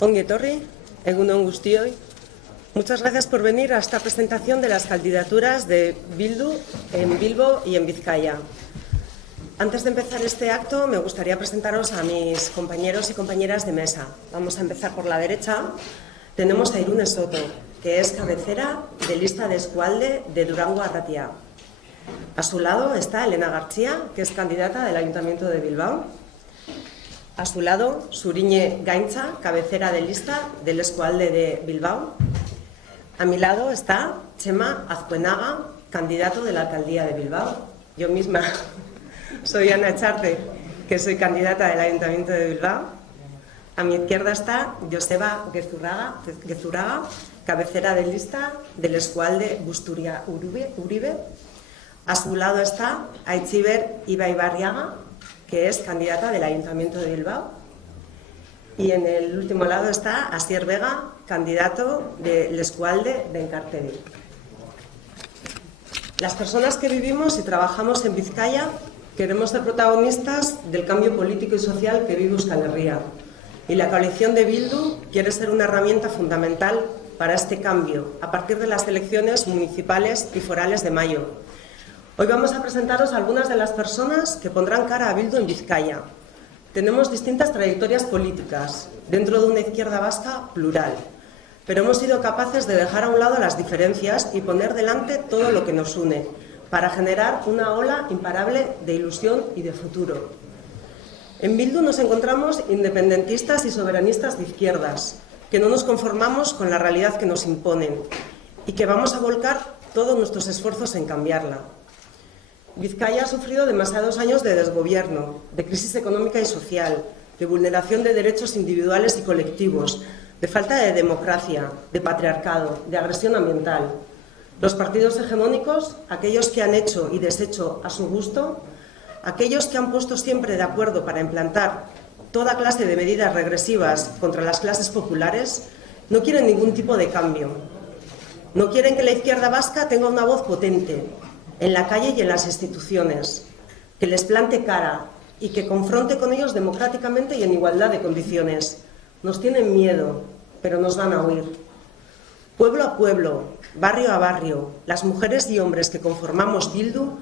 Ongi etorri, egun on guztioi. Muchas gracias por venir a esta presentación de las candidaturas de Bildu en Bilbo y en Vizcaya. Antes de empezar este acto, me gustaría presentaros a mis compañeros y compañeras de mesa. Vamos a empezar por la derecha. Tenemos a Irune Soto, que es cabecera de lista de Eskualde de Durango Arratia. A su lado está Elena García, que es candidata del Ayuntamiento de Bilbao. A su lado, Suriñe Gaintza, cabecera de lista del Eskualde de Bilbao. A mi lado está Txema Azkuenaga, candidato de la Alcaldía de Bilbao. Yo misma soy Ana Echarte, que soy candidata del Ayuntamiento de Bilbao. A mi izquierda está Joseba Gezurraga, cabecera de lista del Eskualde Busturia Uribe. A su lado está Aitziber Ibaibarriaga, que es candidata del Ayuntamiento de Bilbao. Y en el último lado está Asier Vega, candidato del Eskualde de Enkarterri. Las personas que vivimos y trabajamos en Vizcaya queremos ser protagonistas del cambio político y social que vive Euskal Herria. Y la coalición de Bildu quiere ser una herramienta fundamental para este cambio, a partir de las elecciones municipales y forales de mayo. Hoy vamos a presentaros a algunas de las personas que pondrán cara a Bildu en Vizcaya. Tenemos distintas trayectorias políticas dentro de una izquierda vasca plural, pero hemos sido capaces de dejar a un lado las diferencias y poner delante todo lo que nos une, para generar una ola imparable de ilusión y de futuro. En Bildu nos encontramos independentistas y soberanistas de izquierdas, que no nos conformamos con la realidad que nos imponen y que vamos a volcar todos nuestros esfuerzos en cambiarla. Vizcaya ha sufrido demasiados años de desgobierno, de crisis económica y social, de vulneración de derechos individuales y colectivos, de falta de democracia, de patriarcado, de agresión ambiental. Los partidos hegemónicos, aquellos que han hecho y deshecho a su gusto, aquellos que han puesto siempre de acuerdo para implantar toda clase de medidas regresivas contra las clases populares, no quieren ningún tipo de cambio. No quieren que la izquierda vasca tenga una voz potente en la calle y en las instituciones, que les plante cara y que confronte con ellos democráticamente y en igualdad de condiciones. Nos tienen miedo, pero nos van a oír. Pueblo a pueblo, barrio a barrio, las mujeres y hombres que conformamos Bildu,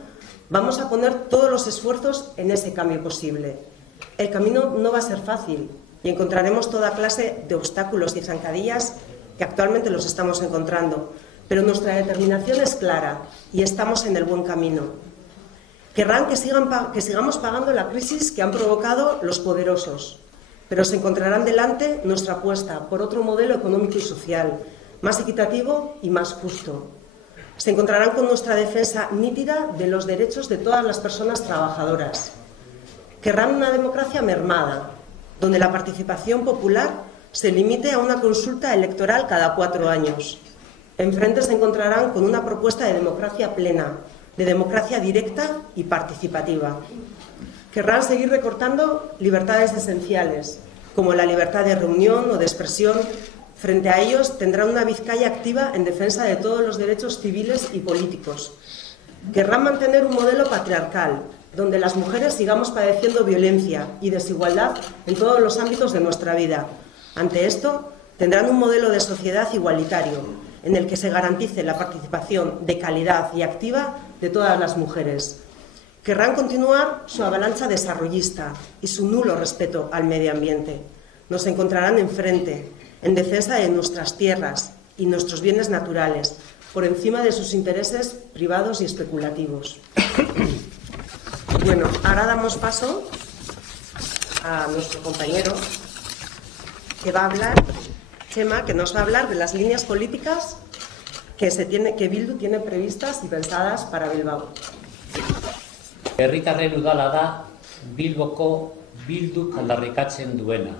vamos a poner todos los esfuerzos en ese cambio posible. El camino no va a ser fácil y encontraremos toda clase de obstáculos y zancadillas que actualmente los estamos encontrando, pero nuestra determinación es clara y estamos en el buen camino. Querrán que sigamos pagando la crisis que han provocado los poderosos, pero se encontrarán delante nuestra apuesta por otro modelo económico y social, más equitativo y más justo. Se encontrarán con nuestra defensa nítida de los derechos de todas las personas trabajadoras. Querrán una democracia mermada, donde la participación popular se limite a una consulta electoral cada 4 años. Enfrente se encontrarán con una propuesta de democracia plena, de democracia directa y participativa. Querrán seguir recortando libertades esenciales, como la libertad de reunión o de expresión. Frente a ellos tendrán una Vizcaya activa en defensa de todos los derechos civiles y políticos. Querrán mantener un modelo patriarcal, donde las mujeres sigamos padeciendo violencia y desigualdad en todos los ámbitos de nuestra vida. Ante esto, tendrán un modelo de sociedad igualitario, en el que se garantice la participación de calidad y activa de todas las mujeres. Querrán continuar su avalancha desarrollista y su nulo respeto al medio ambiente. Nos encontrarán enfrente, en defensa de nuestras tierras y nuestros bienes naturales, por encima de sus intereses privados y especulativos. Bueno, ahora damos paso a nuestro compañero que va a hablar, Txema, que nos va a hablar de las líneas políticas que Bildu tiene previstas y pensadas para Bilbao. Herritarren udala da Bilboko Bilduk aldarrikatzen duena.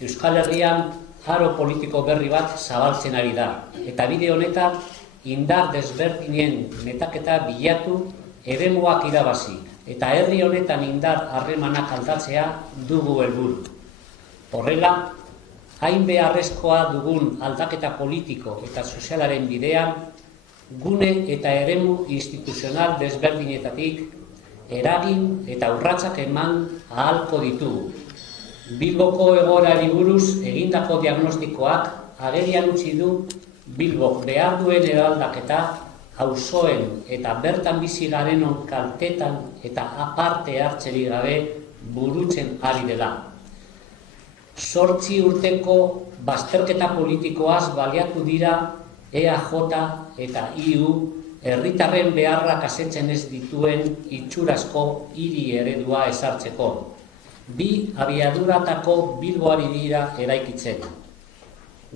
Euskal Herrian aro politiko berri bat zabaltzen ari da, eta bide honetan indar desberdinen metaketa bilatu eremuak irabazi, eta herri honetan indar harremanak aldatzea dugu helburu. Horrela, hain beharrezkoa dugun aldaketa politiko eta sozialaren bidean, gune eta eremu instituzional desberdinetatik eragin eta urratsak eman ahalko ditugu. Bilboko egoerari buruz egindako diagnostikoak agerian utzi du Bilbok behar duen eraldaketa auzoen eta bertan bizi garenon kaltetan eta aparte hartzerik gabe burutzen ari dela. 8 urteko bazterketa politikoaz baliatu dira EAJ eta IU herritarren beharrak asetzen ez dituen itxurazko hiri eredua ezartzeko. 2 abiaduratako Bilboari dira eraikitzen.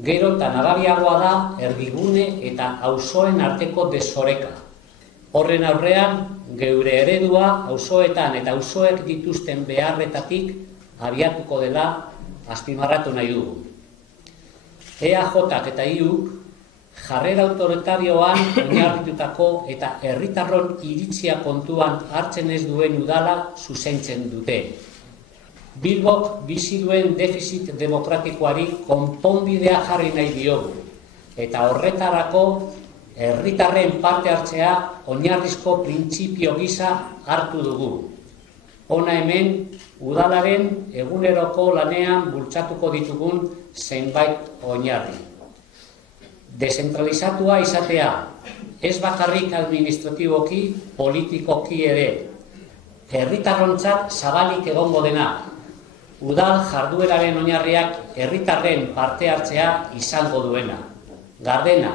Gero eta nabariagoa da erdigune eta auzoen arteko desoreka. Horren aurrean, geure eredua auzoetan eta auzoek dituzten beharretatik abiatuko dela azpimarratu nahi dugu. EAJak eta IUk jarrera autoritarioan oinarritutako eta herritarron iritzia kontuan hartzen ez duen udala zuzentzen dute. Bilbok bizi duen defizit demokratikoari konponbidea jarri nahi diogu, eta horretarako herritarren parte hartzea oinarrizko printzipio gisa hartu dugu. Hona hemen, udalaren eguneroko lanean bultzatuko ditugun zenbait oinarri. Dezentralizatua izatea, ez bakarrik administratiboki, politikoki ere. Herritarrontzat zabalik egongo dena. Udal jardueraren oinarriak herritarren parte hartzea izango duena. Gardena,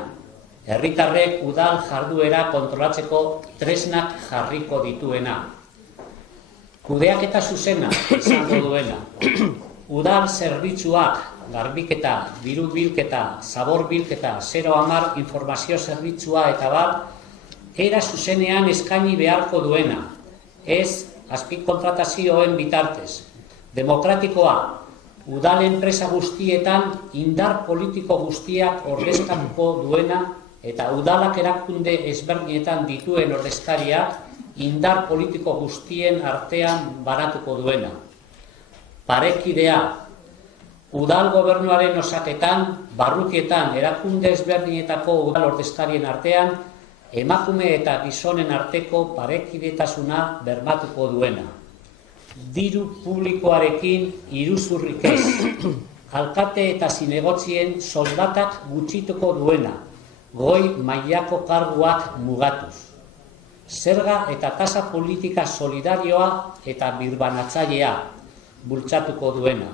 herritarrek udal jarduera kontrolatzeko tresnak jarriko dituena. Kudeaketa zuzena izango duena. Udal zerbitzuak, garbiketa, diru bilketa, zabor bilketa, 0-10 informazio zerbitzua eta era zuzenean eskaini beharko duena. Ez azpikontratazioen bitartez. Demokratikoa, udal enpresa guztietan indar politiko guztiak ordezkatuko duena eta udalak erakunde ezberdinetan dituen ordezkariak indar politiko guztien artean banatuko duena. Parekidea, udal gobernuaren osaketan, barrutietan, erakunde ezberdinetako udal ordezkarien artean, emakume eta gizonen arteko parekidetasuna bermatuko duena. Diru publikoarekin iruzurrik ez, alkate eta zinegotzien soldatak gutxituko duena, goi mailako karguak mugatuz. Zerga eta tasa politika solidarioa eta birbanatzailea bultzatuko duena.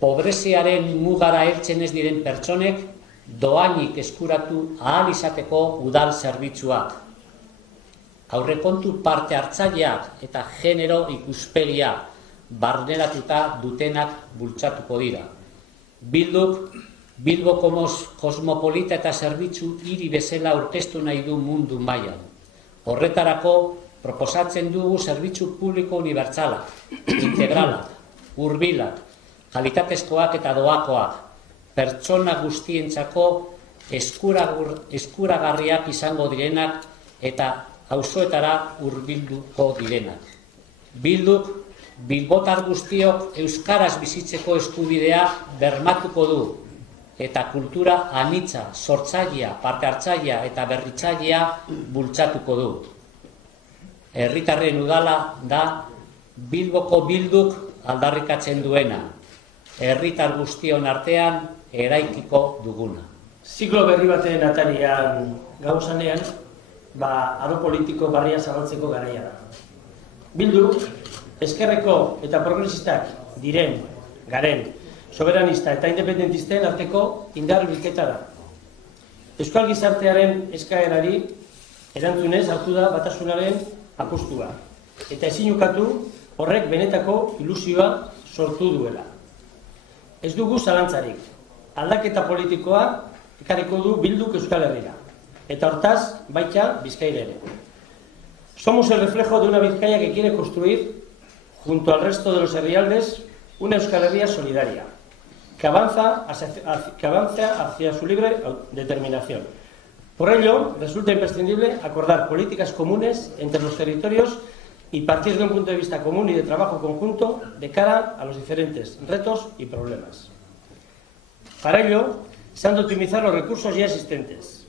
Pobreziaren mugara heltzen ez diren pertsonek doainik eskuratu ahal izateko udal zerbitzuak. Aurrekontu parte hartzaileak eta genero ikuspegia barneratuta dutenak bultzatuko dira. Bilduk Bilbo kosmopolita eta zerbitzu hiri bezala aurkeztu nahi du mundu mailan. Horretarako proposatzen dugu zerbitzu publiko unibertsalak, integralak, hurbilak, kalitatezkoak eta doakoak, pertsona guztientzako eskuragarriak izango direnak eta auzoetara hurbilduko direnak. Bilduk, bilbotar guztiok euskaraz bizitzeko eskubidea bermatuko du, eta kultura anitza, sortzailea, parte hartzailea eta berritzailea bultzatuko du. Herritarren udala da Bilboko Bilduk aldarrikatzen duena, herritar guztion artean eraikiko duguna. Ziklo berri baten atarian gauzanean, aro politiko barria zabaltzeko garaia da. Bildu, ezkerreko eta progresistak garen, soberanista eta independentisten arteko indar bilketa da. Euskal gizartearen eskaerari erantzunez hartu da batasunaren apustua, eta ezin ukatu horrek benetako ilusioa sortu duela. Ez dugu zalantzarik, aldaketa politikoa ekarriko du Bilduk Euskal Herrira. Eta hortaz, baita Bizkaira ere. Somos el reflejo de una Vizcaya que quiere construir, junto al resto de los herrialdes, una Euskal Herria solidaria, que avanza hacia su libre determinación. Por ello, resulta imprescindible acordar políticas comunes entre los territorios y partir de un punto de vista común y de trabajo conjunto de cara a los diferentes retos y problemas. Para ello, se han de optimizar los recursos ya existentes,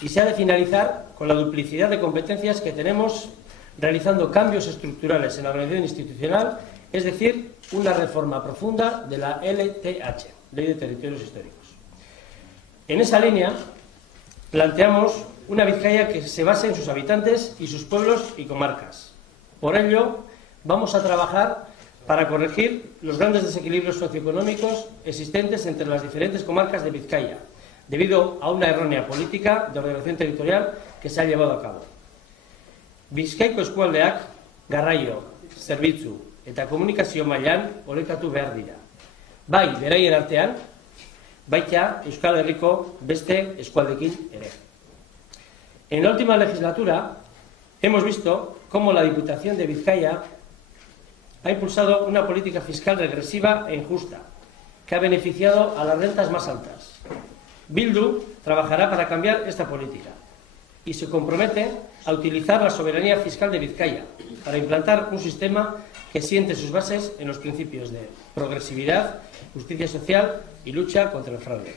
y se ha de finalizar con la duplicidad de competencias que tenemos realizando cambios estructurales en la organización institucional es decir, una reforma profunda de la LTH, Ley de Territorios Históricos. En esa línea, planteamos una Vizcaya que se base en sus habitantes y sus pueblos y comarcas. Por ello, vamos a trabajar para corregir los grandes desequilibrios socioeconómicos existentes entre las diferentes comarcas de Vizcaya, debido a una errónea política de ordenación territorial que se ha llevado a cabo. Bizkaiko eskualdeak garraio, zerbitzu eta komunikazio mailan orekatu behar dira. Bai, beraien artean, baita Euskal Herriko beste eskualdekin ere. En la última legislatura hemos visto cómo la Diputación de Vizcaya ha impulsado una política fiscal regresiva e injusta que ha beneficiado a las rentas más altas. Bildu trabajará para cambiar esta política y se compromete a utilizar la soberanía fiscal de Vizcaya para implantar un sistema que siente sus bases en los principios de progresividad, justicia social y lucha contra el fraude.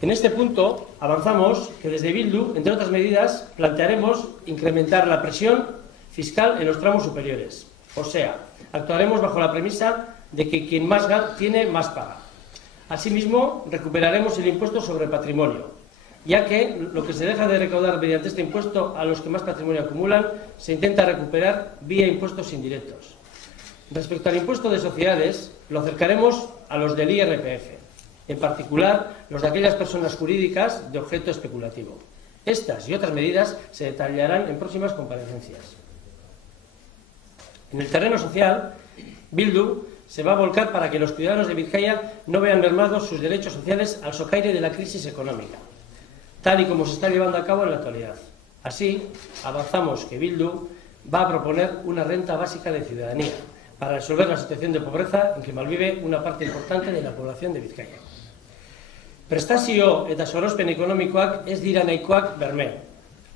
En este punto avanzamos que desde Bildu, entre otras medidas, plantearemos incrementar la presión fiscal en los tramos superiores. O sea, actuaremos bajo la premisa de que quien más gana tiene más paga. Asimismo, recuperaremos el impuesto sobre patrimonio, ya que lo que se deja de recaudar mediante este impuesto a los que más patrimonio acumulan se intenta recuperar vía impuestos indirectos. Respecto al impuesto de sociedades, lo acercaremos a los del IRPF, en particular los de aquellas personas jurídicas de objeto especulativo. Estas y otras medidas se detallarán en próximas comparecencias. En el terreno social, Bildu se va a volcar para que los ciudadanos de Vizcaya no vean mermados sus derechos sociales al socaire de la crisis económica, tal y como se está llevando a cabo en la actualidad. Así, avanzamos que Bildu va a proponer una renta básica de ciudadanía para resolver la situación de pobreza en que malvive una parte importante de la población de Vizcaya. Prestazio eta sorospen ekonomikoak ez dira nahikoak berme.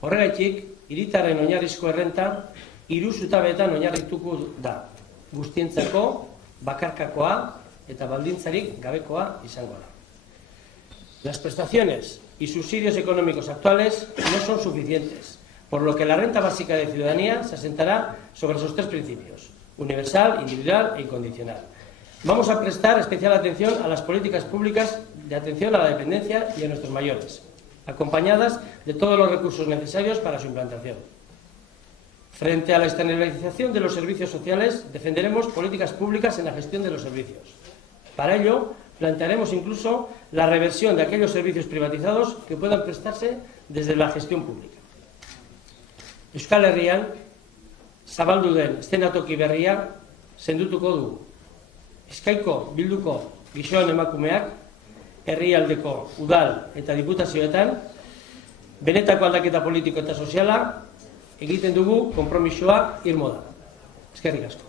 Horregatik, hiritarren oinarrizko errenta 3 zutabeetan oinarrituko da. Guztientzako, bakarkakoa eta baldintzarik gabekoa izango da. Las prestaciones y subsidios económicos actuales no son suficientes, por lo que la renta básica de ciudadanía se asentará sobre esos 3 principios: universal, individual e incondicional. Vamos a prestar especial atención a las políticas públicas de atención a la dependencia y a nuestros mayores, acompañadas de todos los recursos necesarios para su implantación. Frente a la externalización de los servicios sociales, defenderemos políticas públicas en la gestión de los servicios. Para ello, plantearemos incluso la reversión de aquellos servicios privatizados que puedan prestarse desde la gestión pública. Euskal Herrian, zabaldu den eszenatoki berria sendutuko dugu. Bizkaiko Bilduko gizon emakumeak herrialdeko udal eta diputazioetan benetako aldaketa politiko eta soziala egiten dugu konpromisoa irmo da. Eskerrik asko.